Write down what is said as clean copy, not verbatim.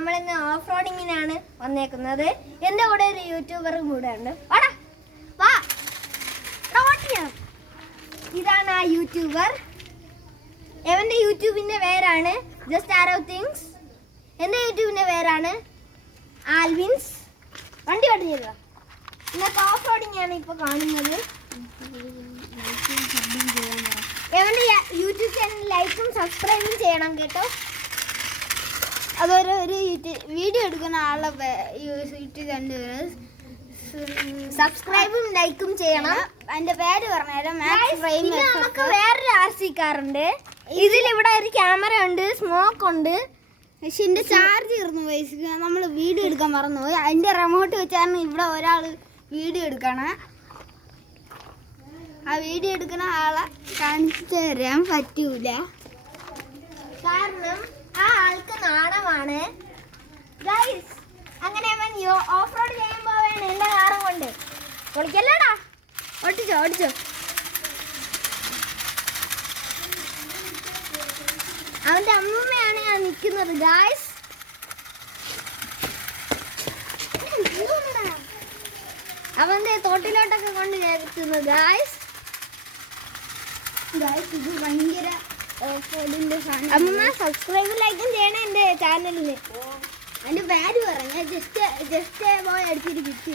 നമ്മളിന്ന് ഓഫ് റോഡിങ്ങിനാണ് വന്നേക്കുന്നത്. എൻ്റെ കൂടെ ഒരു യൂട്യൂബറും കൂടെ ഉണ്ട്. വാ ഇതാണ് ആ യൂട്യൂബർ. എവൻ്റെ യൂട്യൂബിൻ്റെ പേരാണ് ജസ്റ്റ് ആരോ തിങ്സ്. എൻ്റെ യൂട്യൂബിൻ്റെ പേരാണ് ആൽവിൻസ്. വണ്ടി ഓടിച്ചില്ല. ഇന്നത്തെ ഓഫ് റോഡിങ്ങാണ് ഇപ്പോൾ കാണുന്നത്. എവൻ്റെ യൂട്യൂബ് ചാനൽ ലൈക്കും സബ്സ്ക്രൈബും ചെയ്യണം കേട്ടോ. അതൊരു വീഡിയോ എടുക്കുന്ന ആളുടെ യൂട്യൂബ് ചാനൽ സബ്സ്ക്രൈബും ലൈക്കും ചെയ്യണം. അതിന്റെ പേര് പറഞ്ഞുതരാം. നമുക്ക് വേറൊരു RC കാറുണ്ട്. ഇതിലിവിടെ ഒരു ക്യാമറ ഉണ്ട്, സ്മോക്ക് ഉണ്ട്. പക്ഷെ എന്റെ ചാർജ് തീർന്നു പോയി. നമ്മൾ വീഡിയോ എടുക്കാൻ മറന്നുപോയി. അതിന്റെ റിമോട്ട് വെച്ചാണ് ഇവിടെ ഒരാൾ വീഡിയോ എടുക്കണം. ആ വീഡിയോ എടുക്കുന്ന ആളെ കാണിച്ചു തരാൻ പറ്റൂല, കാരണം ആ ആൾക്ക് നാണമാണ്. ഗൈസ്, അങ്ങനെ അവൻ ഓഫ് റോഡ് ചെയ്യാൻ പോവാണ് എല്ലാ കാറും കൊണ്ട്. പൊളിക്കല്ലേടാ, ഓടിച്ചോ. അവന്റെ അമ്മൂമ്മയാണ് ഞാൻ നിൽക്കുന്നത്. ഗൈസ്, അവന്റെ തോട്ടിലോട്ടൊക്കെ കൊണ്ട് ചേർത്തുന്നു. ഗൈസ് ഇത് ഭയങ്കര അമ്മ സബ്സ്ക്രൈബും ലൈക്കും ചെയ്യണേ എൻ്റെ ചാനലിന്. അതിന്റെ പേര് പറഞ്ഞ ജസ്റ്റ് പോയി അടിച്ചിട്ട് കിട്ടി.